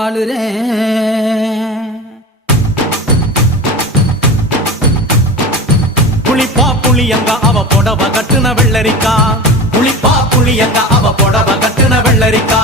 வாழுறேன். புளிப்பா புளியங்க அவ புடவ கட்டுன வெள்ளரிக்கா, புளிப்பா புளியங்க அவ புடவ கட்டுன வெள்ளரிக்கா.